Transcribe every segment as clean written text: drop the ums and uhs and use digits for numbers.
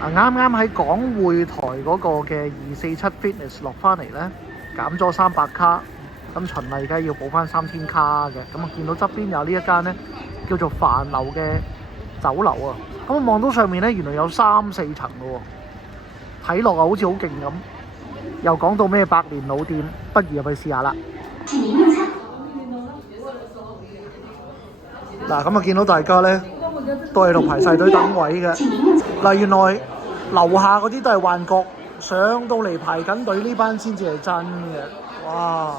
啱啱喺港匯台嗰個嘅247 Fitness 落翻嚟咧，減咗300卡，咁循例梗係要補翻3000卡嘅。咁啊見到側邊有呢一間咧叫做帆樓嘅酒樓啊，咁望到上面咧原來有3-4層嘅喎，睇落啊好似好勁咁。又講到咩百年老店，不如入去試下啦。嗱，咁啊見到大家咧都喺度排晒隊等位嘅。嗱，原來樓下嗰啲都係幻覺，上到嚟排緊隊呢班先至係真嘅。哇！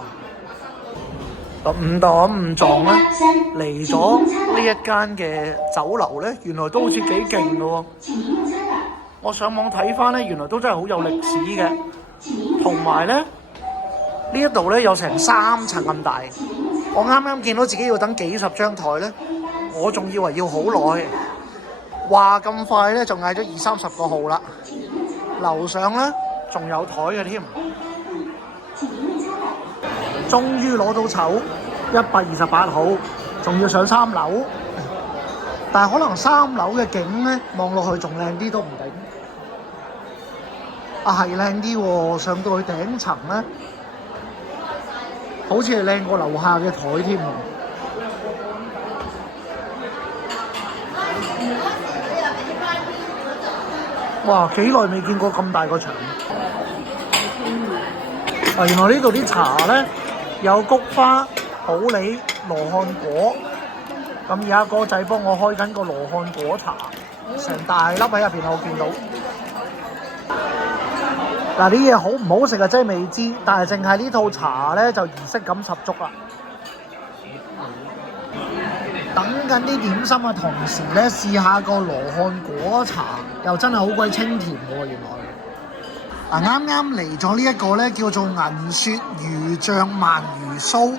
誤打誤撞咧，嚟咗呢一間嘅酒樓咧，原來都好似幾勁嘅喎。我上網睇翻咧，原來都真係好有歷史嘅。同埋咧，呢一度咧有成3層咁大。我啱啱見到自己要等幾十張台咧，我仲以為要好耐。話咁快咧，就嗌咗20-30個號啦。樓上咧仲有台嘅添。終於攞到籌128號，仲要上3樓。但係可能3樓嘅景咧，望落去仲靚啲都唔定。啊，係靚啲喎，上到去頂層咧，好似係靚過樓下嘅台添喎。哇！幾耐未見過咁大個場。啊，原來呢度啲茶咧有菊花、普洱、羅漢果。咁而家哥仔幫我開緊個羅漢果茶，成大粒喺入邊，我見到。嗱，啲嘢好唔好食啊？真係未知，但係淨係呢套茶咧就儀式感十足啦。等緊啲點心嘅同時咧，試下個羅漢果茶，又真係好鬼清甜喎！原來啱啱嚟咗呢一個咧叫做銀雪魚醬鰻魚酥，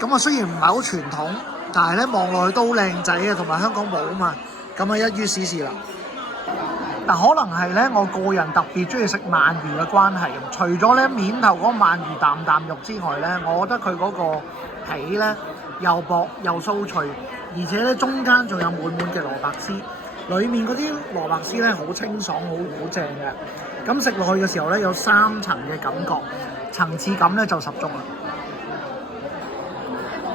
咁啊雖然唔係好傳統，但係咧望落去都好靚仔啊，同埋香港冇啊嘛，咁啊一於試試啦。但可能係咧，我個人特別中意食鰻魚嘅關係，除咗咧面頭嗰個鰻魚啖啖肉之外咧，我覺得佢嗰個皮咧又薄又酥脆，而且咧中間仲有滿滿嘅蘿蔔絲，裡面嗰啲蘿蔔絲咧好清爽，好正嘅。咁食落去嘅時候咧，有3層嘅感覺，層次感咧就十足啦。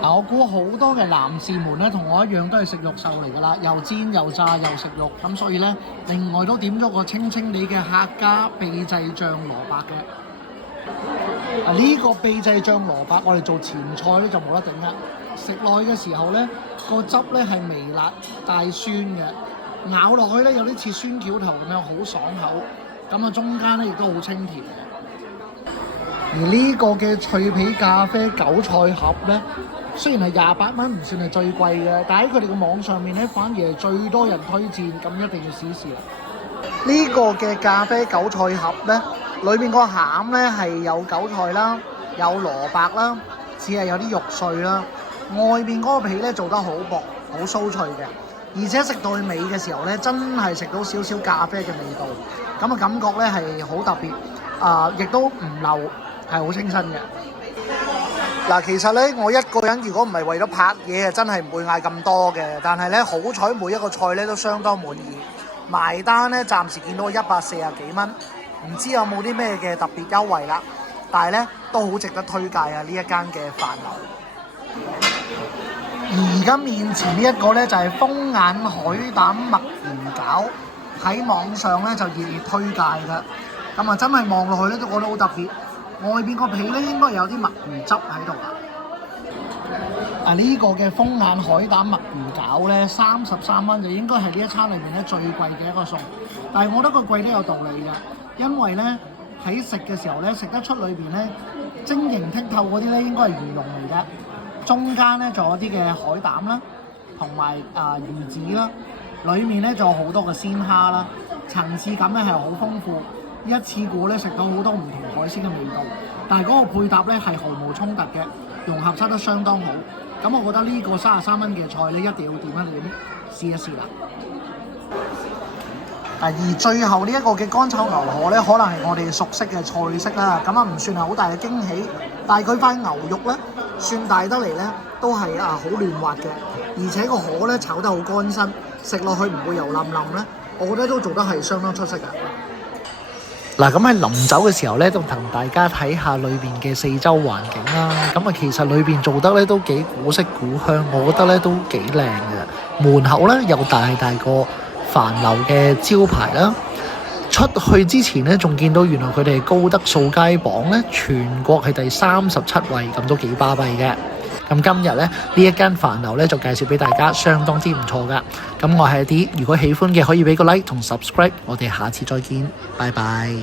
嗱，我估好多嘅男士們咧，同我一樣都係食肉獸嚟㗎啦，又煎又炸又食肉，咁所以咧，另外都點咗個清清地嘅客家秘製醬蘿蔔嘅。呢個秘製醬蘿蔔，我哋做前菜咧就冇得頂啦。食落去嘅時候咧，個汁咧係微辣帶酸嘅，咬落去咧有啲似酸橋頭咁樣，好爽口。咁啊，中間咧亦都好清甜嘅。而呢個嘅脆皮咖啡韭菜盒咧，雖然係28蚊，唔算係最貴嘅，但喺佢哋嘅網上面咧，反而係最多人推薦，咁一定要試一試啦。呢個嘅咖啡韭菜盒咧，裏面個餡咧係有韭菜啦，有蘿蔔啦，只係有啲肉碎啦，外面嗰個皮咧做得好薄，好酥脆嘅，而且食到去尾嘅時候咧，真係食到少少咖啡嘅味道，咁嘅感覺咧係好特別，亦都唔漏，係好清新嘅。嗱，其實咧，我一個人如果唔係為咗拍嘢啊，真係唔會嗌咁多嘅。但係咧，好彩每一個菜咧都相當滿意，埋單咧暫時見到140幾蚊，唔知有冇啲咩嘅特別優惠啦。但係咧都好值得推介啊！呢一間嘅飯樓。而家面前呢一個咧就係風眼海膽墨魚餃，喺網上咧就熱烈推介㗎。咁啊，真係望落去咧都覺得好特別。外邊個皮咧應該有啲墨魚汁喺度啦。呢個嘅風眼海膽墨魚餃咧33蚊，就應該係呢一餐裏面咧最貴嘅一個餸。但係我覺得個貴都有道理㗎，因為咧喺食嘅時候咧食得出裏邊咧晶瑩剔透嗰啲咧應該係魚蓉嚟嘅，中間咧仲有啲嘅海膽啦，同埋魚子啦，裡面咧仲有好多嘅鮮蝦啦，層次感咧係好豐富。一次過咧食到好多唔同海鮮嘅味道，但係嗰個配搭咧係毫無衝突嘅，融合得相當好。咁我覺得呢個33蚊嘅菜咧一定要點一點試一試啦。而最後呢一個嘅乾炒牛河咧，可能係我哋熟悉嘅菜式啦，咁啊唔算係好大嘅驚喜，但係佢塊牛肉咧算大得嚟咧，都係好嫩滑嘅，而且個河咧炒得好乾身，食落去唔會油冧冧咧。我覺得都做得係相當出色嘅。嗱，咁喺臨走嘅時候咧，就同大家睇下裏邊嘅四周環境啦。咁啊，其實裏邊做得咧都幾古色古香，我覺得咧都幾靚嘅。門口咧有大個帆樓嘅招牌啦。出去之前咧，仲見到原來佢哋高德掃街榜咧，全國係第37位，咁都幾巴閉嘅。咁今日咧呢一間帆樓咧就介紹俾大家，相當之唔錯噶。咁我係啲，如果喜歡嘅可以俾個 like 同 subscribe，我哋下次再見，拜拜。